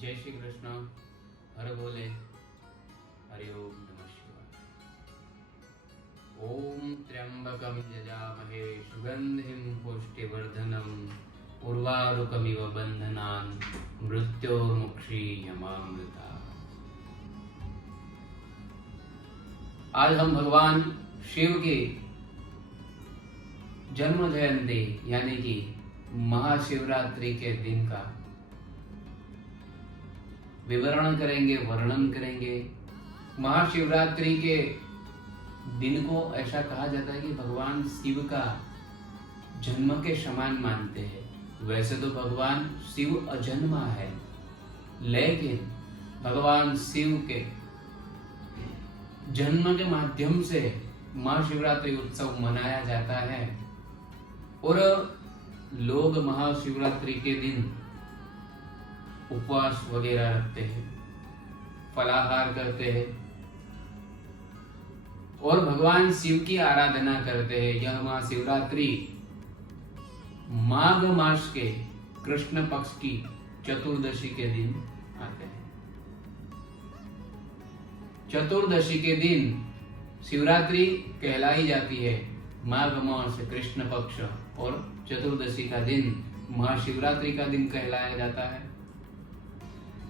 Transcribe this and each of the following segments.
जय श्री कृष्ण। हर बोले हरि ओम नमः शिवाय। ओम त्र्यंबकं यजामहे सुगंधिं पुष्टिवर्धनम् उर्वारुकमिव बन्धनान् मृत्योर्मुक्षीयमामृता। आज हम भगवान शिव की जन्म जयंती यानी कि महाशिवरात्रि के दिन का विवरण करेंगे, वर्णन करेंगे। महाशिवरात्रि के दिन को ऐसा कहा जाता है कि भगवान शिव का जन्म के समान मानते हैं। वैसे तो भगवान शिव अजन्मा है, लेकिन भगवान शिव के जन्म के माध्यम से महाशिवरात्रि उत्सव मनाया जाता है और लोग महाशिवरात्रि के दिन उपवास वगैरह रखते हैं, फलाहार करते हैं और भगवान शिव की आराधना करते हैं। यह महाशिवरात्रि माघ मास के कृष्ण पक्ष की चतुर्दशी के दिन आते हैं। चतुर्दशी के दिन शिवरात्रि कहलाई जाती है। माघ मास कृष्ण पक्ष और चतुर्दशी का दिन महाशिवरात्रि का दिन कहलाया जाता है।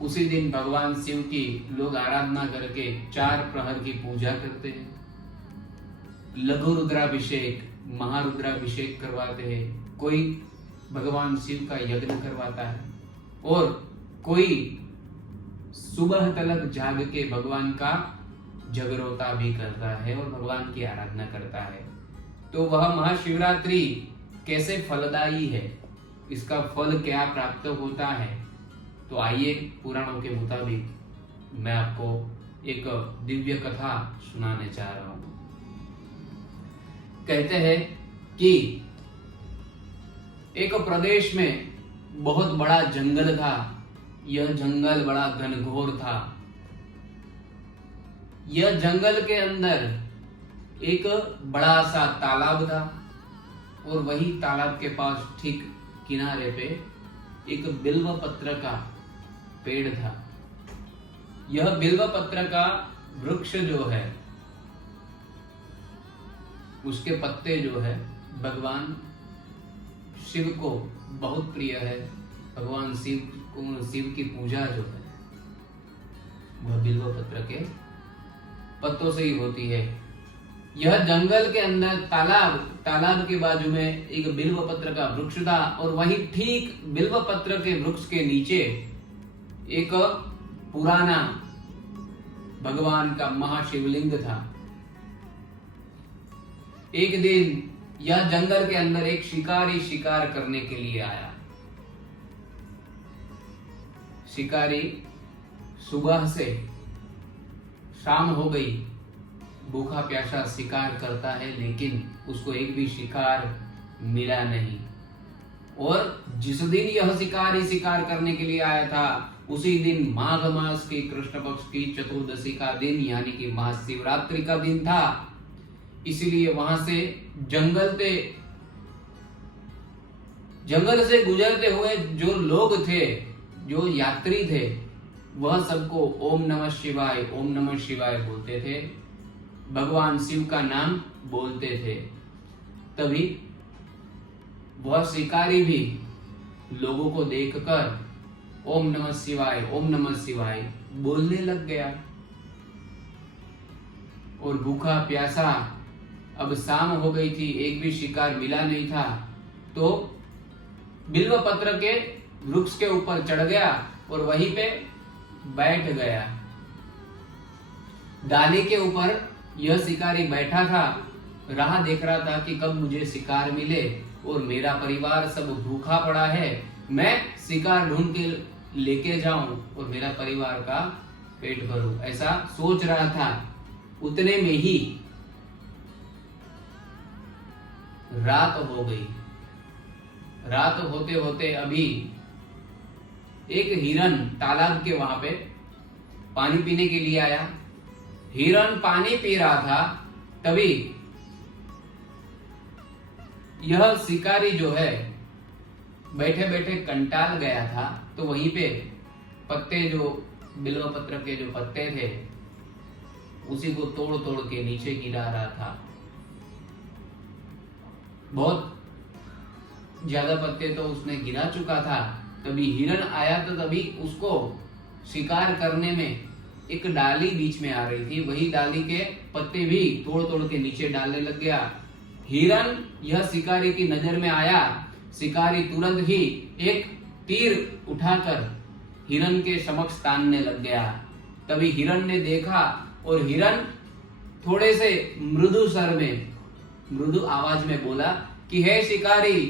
उसी दिन भगवान शिव की लोग आराधना करके 4 प्रहर की पूजा करते हैं, लघु रुद्राभिषेक, महारुद्राभिषेक करवाते हैं। कोई भगवान शिव का यज्ञ करवाता है और कोई सुबह तलक जाग के भगवान का जगरोता भी करता है और भगवान की आराधना करता है। तो वह महाशिवरात्रि कैसे फलदायी है, इसका फल क्या प्राप्त होता है, तो आइए पुराणों के मुताबिक मैं आपको एक दिव्य कथा सुनाने चाह रहा हूं। कहते हैं कि एक प्रदेश में बहुत बड़ा जंगल था। यह जंगल बड़ा घनघोर था। यह जंगल के अंदर एक बड़ा सा तालाब था और वही तालाब के पास ठीक किनारे पे एक बिल्व पत्र का पेड़ था। यह बिल्व पत्र का वृक्ष जो है, उसके पत्ते जो है भगवान शिव को बहुत प्रिय है। भगवान शिव की पूजा जो है वह बिल्व पत्र के पत्तों से ही होती है। यह जंगल के अंदर तालाब के बाजू में एक बिल्व पत्र का वृक्ष था और वहीं ठीक बिल्व पत्र के वृक्ष के नीचे एक पुराना भगवान का महाशिवलिंग था। एक दिन यह जंगल के अंदर एक शिकारी शिकार करने के लिए आया। शिकारी सुबह से शाम हो गई, भूखा प्यासा शिकार करता है, लेकिन उसको एक भी शिकार मिला नहीं। और जिस दिन यह शिकारी शिकार करने के लिए आया था, उसी दिन माघ मास के कृष्ण पक्ष की चतुर्दशी का दिन यानी कि महाशिवरात्रि का दिन था। इसीलिए वहां से जंगल से गुजरते हुए जो लोग थे, जो यात्री थे, वह सबको ओम नमः शिवाय बोलते थे, भगवान शिव का नाम बोलते थे। तभी वह शिकारी भी लोगों को देखकर ओम नमः शिवाय बोलने लग गया। और भूखा प्यासा, अब शाम हो गई थी, एक भी शिकार मिला नहीं था, तो बिल्व पत्र के वृक्ष के ऊपर चढ़ गया और वहीं पे बैठ गया। डाली के ऊपर यह शिकारी बैठा था, राह देख रहा था कि कब मुझे शिकार मिले और मेरा परिवार सब भूखा पड़ा है, मैं शिकार ढूंढ के लेके जाऊं और मेरा परिवार का पेट भरूं, ऐसा सोच रहा था। उतने में ही रात हो गई। रात होते होते अभी एक हिरन तालाब के वहां पे पानी पीने के लिए आया। हिरन पानी पी रहा था, तभी यह शिकारी जो है बैठे बैठे कंटाल गया था, तो वहीं पे पत्ते जो बिल्व पत्र के जो पत्ते थे उसी को तोड़ तोड़ के नीचे गिरा रहा था। बहुत ज्यादा पत्ते तो उसने गिरा चुका था। तभी हिरण आया तो तभी उसको शिकार करने में एक डाली बीच में आ रही थी, वही डाली के पत्ते भी तोड़ तोड़ के नीचे डालने लग गया। हिरण यह शिकारी की नजर में आया। शिकारी तुरंत ही एक तीर उठाकर हिरण के समक्ष तानने लग गया। तभी हिरण ने देखा और हिरण थोड़े से मृदु स्वर में, मृदु आवाज में बोला कि हे शिकारी,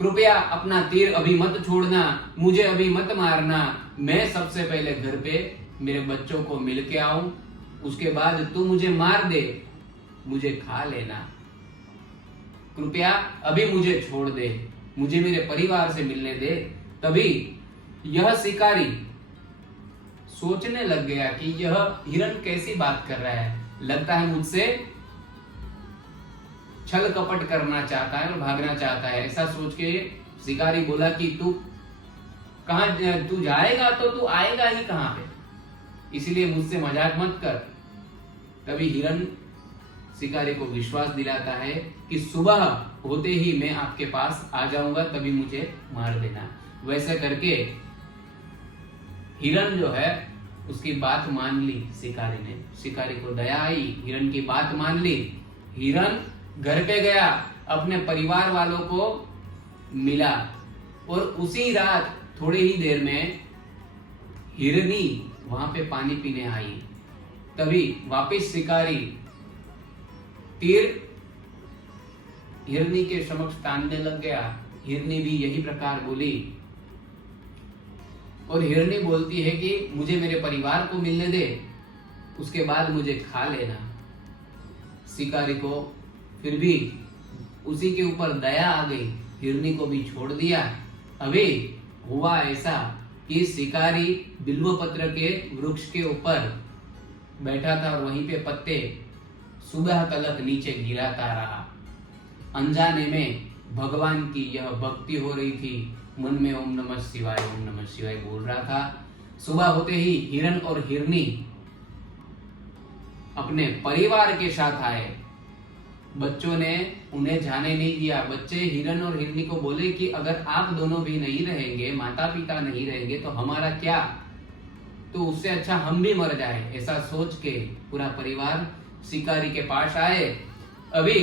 कृपया अपना तीर अभी मत छोड़ना, मुझे अभी मत मारना। मैं सबसे पहले घर पे मेरे बच्चों को मिल के आऊं, उसके बाद तू मुझे मार दे, मुझे खा लेना। कृपया अभी मुझे छोड़ दे, मुझे मेरे परिवार से मिलने दे। तभी यह शिकारी सोचने लग गया कि यह हिरण कैसी बात कर रहा है, लगता है मुझसे छल कपट करना चाहता है और भागना चाहता है। ऐसा सोच के शिकारी बोला कि तू जाएगा तो तू आएगा ही कहां पे, इसलिए मुझसे मजाक मत कर। तभी हिरण शिकारी को विश्वास दिलाता है कि सुबह होते ही मैं आपके पास आ जाऊंगा, तभी मुझे मार देना। वैसे करके हिरण जो है उसकी बात मान ली शिकारी ने। शिकारी को दया आई, हिरण की बात मान ली। हिरण घर पे गया, अपने परिवार वालों को मिला और उसी रात थोड़ी ही देर में हिरनी वहां पे पानी पीने आई। तभी वापिस शिकारी तीर हिरनी के समक्ष तानने लग गया। हिरनी भी यही प्रकार बोली और हिरनी बोलती है कि मुझे मेरे परिवार को मिलने दे, उसके बाद मुझे खा लेना। शिकारी को फिर भी उसी के ऊपर दया आ गई, हिरनी को भी छोड़ दिया। अभी हुआ ऐसा कि शिकारी बिल्व पत्र के वृक्ष के ऊपर बैठा था और वहीं पे पत्ते सुबह तलक नीचे गिराता रहा। अनजाने में भगवान की यह भक्ति हो रही थी, मन में ओम नमः शिवाय बोल रहा था। सुबह होते ही हिरण और हिरनी अपने परिवार के साथ आए। बच्चों ने उन्हें जाने नहीं दिया। बच्चे हिरण और हिरनी को बोले कि अगर आप दोनों भी नहीं रहेंगे, माता पिता नहीं रहेंगे तो हमारा क्या, तो उससे अच्छा हम भी मर जाए। ऐसा सोच के पूरा परिवार शिकारी के पास आए। अभी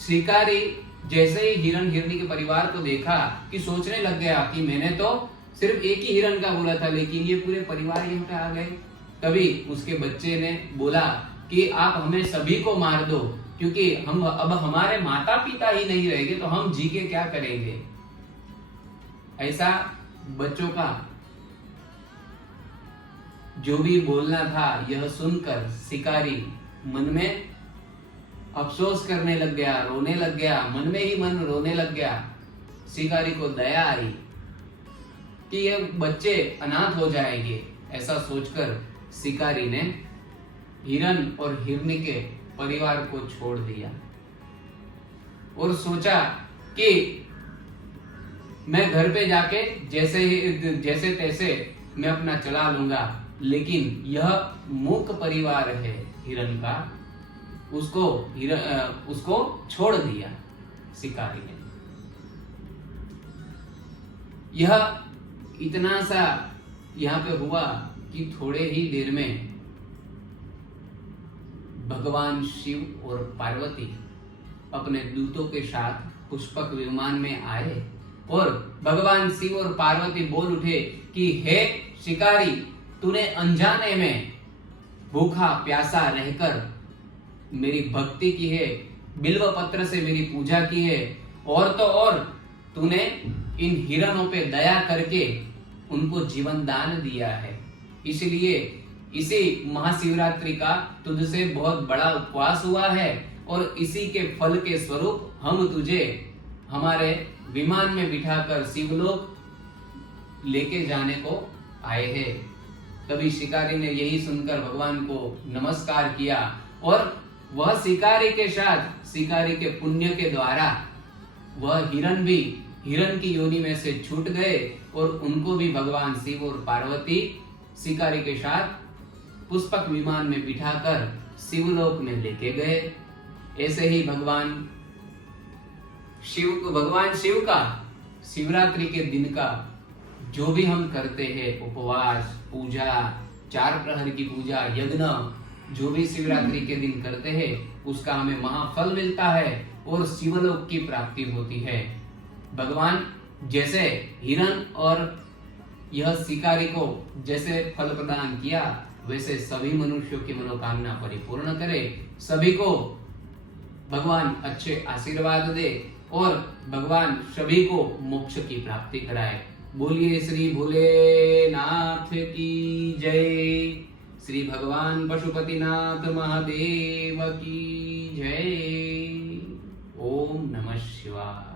शिकारी जैसे ही हिरण हिरनी के परिवार को देखा कि सोचने लग गया कि मैंने तो सिर्फ एक ही हिरण का बोला था, लेकिन ये पूरे परिवार यहाँ पे आ गए। तभी उसके बच्चे ने बोला कि आप हमें सभी को मार दो, क्योंकि हम अब हमारे माता पिता ही नहीं रहेंगे तो हम जी के क्या करेंगे। ऐसा बच्चों का जो भी बोलना था, यह सुनकर शिकारी मन में अफसोस करने लग गया, रोने लग गया, मन में ही मन रोने लग गया। शिकारी को दया आई कि ये बच्चे अनाथ हो जाएंगे। ऐसा सोचकर शिकारी ने हिरण और हिरनी के परिवार को छोड़ दिया और सोचा कि मैं घर पे जाके जैसे तैसे मैं अपना चला लूंगा, लेकिन यह मूक परिवार है हिरण का, उसको छोड़ दिया शिकारी ने। यह इतना सा यहाँ पे हुआ कि थोड़े ही देर में भगवान शिव और पार्वती अपने दूतों के साथ पुष्पक विमान में आए और भगवान शिव और पार्वती बोल उठे कि हे शिकारी, तूने अनजाने में भूखा प्यासा रहकर मेरी भक्ति की है, बिल्व पत्र से मेरी पूजा की है, और तो और तूने इन हिरणों पे दया करके उनको जीवन दान दिया है। इसलिए इसी महाशिवरात्रि का तुझसे बहुत बड़ा उपवास हुआ है और इसी के फल के स्वरूप हम तुझे हमारे विमान में बिठाकर शिवलोक लेके जाने को आए हैं। तभी शिकारी ने यही सुनकर भगवान को नमस्कार किया और वह शिकारी के साथ, शिकारी के पुण्य के द्वारा वह हिरण भी हिरण की योनि में से छूट गए और उनको भी भगवान शिव और पार्वती शिकारी के साथ पुष्पक विमान में बिठाकर शिवलोक में लेके गए। ऐसे ही भगवान शिव का शिवरात्रि के दिन का जो भी हम करते हैं, उपवास, पूजा, 4 प्रहर की पूजा, यज्ञ, जो भी शिवरात्रि के दिन करते हैं उसका हमें महाफल मिलता है और शिवलोक की प्राप्ति होती है। भगवान जैसे हिरण और यह शिकारी को जैसे फल प्रदान किया, वैसे सभी मनुष्यों की मनोकामना परिपूर्ण करे, सभी को भगवान अच्छे आशीर्वाद दे और भगवान सभी को मोक्ष की प्राप्ति कराए। बोलिए श्री भोलेनाथ की जय। श्री भगवान पशुपतिनाथ महादेव की जय। ओम नमः शिवाय।